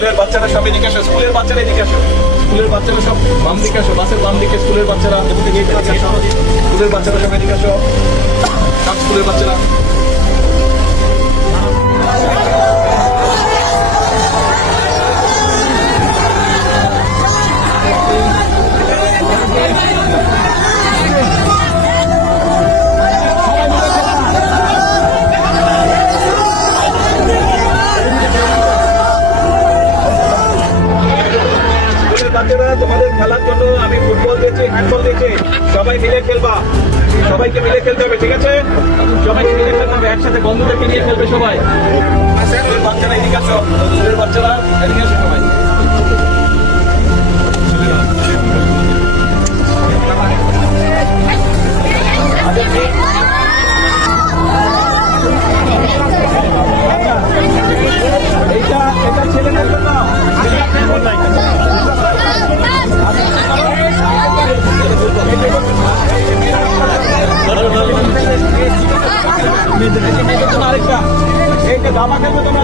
স্কুলের বাচ্চারা সব এদিকে আসো, স্কুলের বাচ্চারা এদিকে আসো, স্কুলের বাচ্চারা সব বাম দিকে আসো, বাসের বাম দিকে স্কুলের বাচ্চারা এদিকে এদিকে আসো, স্কুলের বাচ্চারা সব এদিকে আসো, সব স্কুলের বাচ্চারা। বাচ্চারা তোমাদের খেলার জন্য আমি ফুটবল দিয়েছি, হ্যান্ডবল দিয়েছি, সবাই মিলে খেলবা, সবাইকে মিলে খেলতে হবে, ঠিক আছে? সবাইকে মিলে খেলতে হবে, একসাথে বন্ধুদেরকে নিয়ে খেলবে সবাই। বাচ্চারা এদিকে আসো, স্কুলের বাচ্চারা এদিকে আসো সবাই। এটা ছেলেদের জন্য আরেকটা, এই যে দাবা খেলবে তোমরা